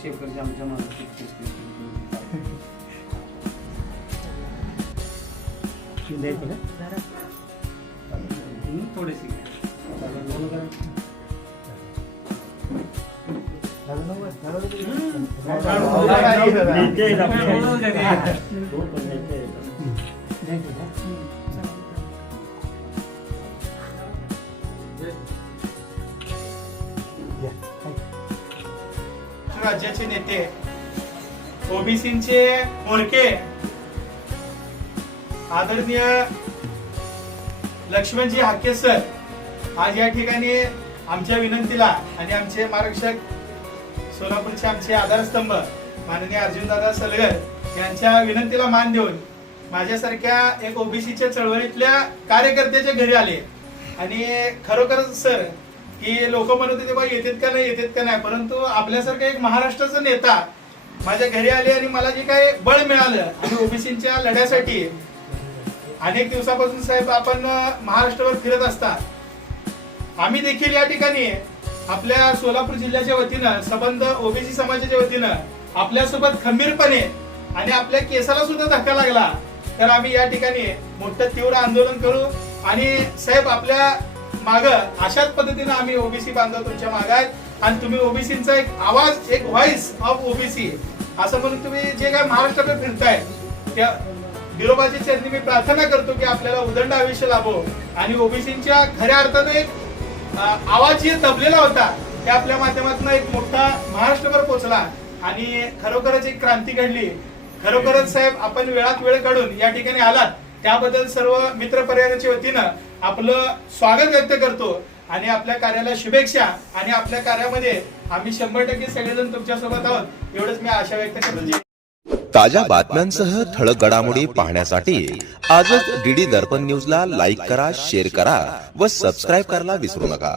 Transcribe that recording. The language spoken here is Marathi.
शेवकरच्या आमच्या माणसाची द्यायची ना थोडीशी राज्याचे नेते ओबीसीचे मोरके आदरणीय लक्ष्मणजी हाके सर आज या ठिकाणी आमच्या विनंतीला आणि आमचे मार्गदर्शक सोलापूरचे आमचे आधारस्तंभ माननीय अर्जुनदादा सलगर यांच्या विनंतीला मान देऊन माझ्यासारख्या एक ओबीसीच्या चळवळीतल्या कार्यकर्त्याच्या घरी आले आणि खरोखरच सर की लोक म्हणत होते बा येतात का नाही परंतु आपल्यासारखा एक महाराष्ट्राचा नेता माझ्या घरी आले आणि मला जे काही बळ मिळालं आणि ओबीसीच्या लढ्यासाठी अनेक दिवसापासून साहेब आपण महाराष्ट्रावर फिरत असता आम्ही देखील या ठिकाणी आपल्या सोलापूर जिल्ह्याच्या वतीनं संबंध ओबीसी समाजाच्या वतीनं आपल्यासोबत खंबीरपणे आणि आपल्या केसाला सुद्धा धक्का लागला तर आम्ही या ठिकाणी मोठं तीव्र आंदोलन करू आणि साहेब आपल्या माग अशाच पद्धतीने आम्ही ओबीसी बांधव तुमच्या मागे आहेत आणि तुम्ही ओबीसीचा एक आवाज एक व्हॉइस ऑफ ओबीसी असं म्हणून तुम्ही जे काय महाराष्ट्रात फिरताय त्या बिरोबाची चरणी मी प्रार्थना करतो की आपल्याला उदंड आयुष्य लाभो आणि ओबीसीच्या खऱ्या अर्थाने एक आवाज जे दबलेला होता त्या आपल्या माध्यमातून एक मोठा महाराष्ट्रभर पोहोचला आणि खरोखरच एक क्रांती घडली खरोखरच साहेब आपण वेळात वेळ काढून या ठिकाणी आलात त्याबद्दल सर्व मित्र परिवाराच्या वतीनं आपलं स्वागत व्यक्त करतो आणि आपल्या कार्याला शुभेच्छा आणि आपल्या कार्यामध्ये आम्ही 100% सगळेजण तुमच्या सोबत आहोत एवढंच मी आशा व्यक्त करतो। ताज्या बातम्यांसह ठळक घडामोडी पाहण्यासाठी आजच डीडी दर्पण न्यूजला लाईक करा, शेअर करा व सबस्क्राईब करायला विसरू नका।